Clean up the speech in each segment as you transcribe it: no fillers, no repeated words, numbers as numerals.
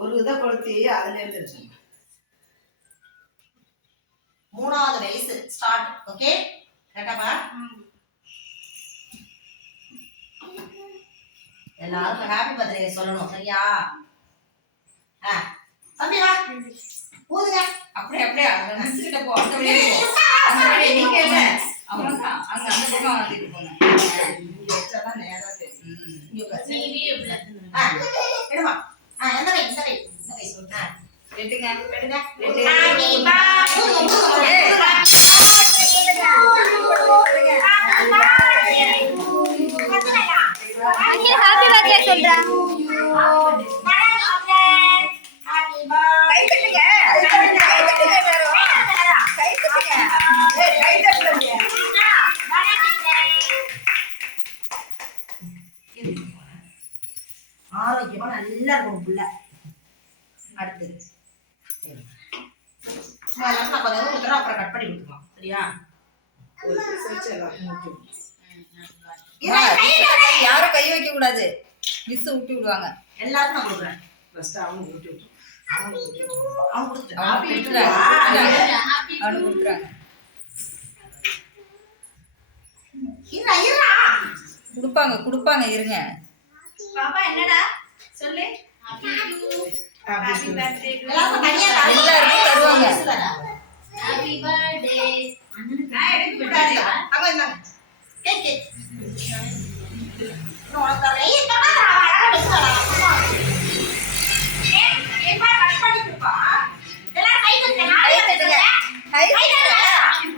ஒரு இதை கொளுத்தி அதுல இருந்து மூணாவது வயசு ஸ்டார்ட். ஓகே கரெக்டாப்பா? எல்லாரும் ஹாப்பி பர்த்டே சொல்லணும். சரியா? தம்பி வா ஊதுங்க. அப்படியே அப்படியே மிஸ்கிட்ட போ. அந்த வழியே போ. அந்த வழியே நீ கேளு. அவங்க அங்க அந்த பக்கம் வந்துட்டு போங்க. இங்க வச்சாதான் நேரா தெரியும். இங்க பாரு. நீ வீடியோ எடுமா. எந்த கை இந்த கை இந்த கை சொல்லுங்க. வெட்டுங்க வெட்டுங்க. Happy birthday. ஹாப்பி பர்த்டே சொல்றா. ஆரோக்கியமா நல்லா இருக்கும் புள்ள. அடுத்தது நான் கொஞ்சம் ஊத்துறேன், அப்புறம் கட் பண்ணி விட்டுக்கலாம். சரியா? யாரும் கை வைக்க கூடாது. மிஸ் ஊட்டி விடுவாங்க. எல்லாருக்கும் நான் கொடுக்குறேன். ஃபர்ஸ்ட் அவங்க ஊட்டி விட்டு கொடுப்பாங்க கொடுப்பாங்க. இருங்க பாப்பா என்னடா சொல்லு. Happy birthday. எல்லாருக்கும் தருவாங்க. Happy birthday. எடுத்து விடாதே. அங்க இந்தாங்க. Cake cake. நான் தரேன். ஏய் அழகா வெச்சுடா. ஏப்பா கட் பண்ணி கொடுப்பா. எல்லாரும் கை தட்டுங்க. கை தட்டுங்க. கை தட்டுங்க.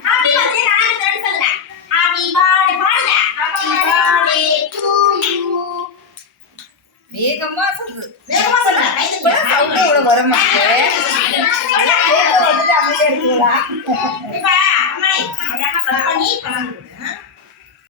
ஹாப்பி பர்த்டே நானே தரேன்னு சொல்லுங்க. ஹாப்பி பர்த்டே பாடுங்க. Happy birthday to you. வேகமா சொல்லு. வேகமா சொல்லுங்க. கை தட்டுங்க. சவுண்ட் கூட வர மாட்டேங்குது. கேக்க வந்துட்டு அமைதியா இருக்கீங்களா? இப்ப அம்மா அழகா கட் பண்ணி பண்ணு.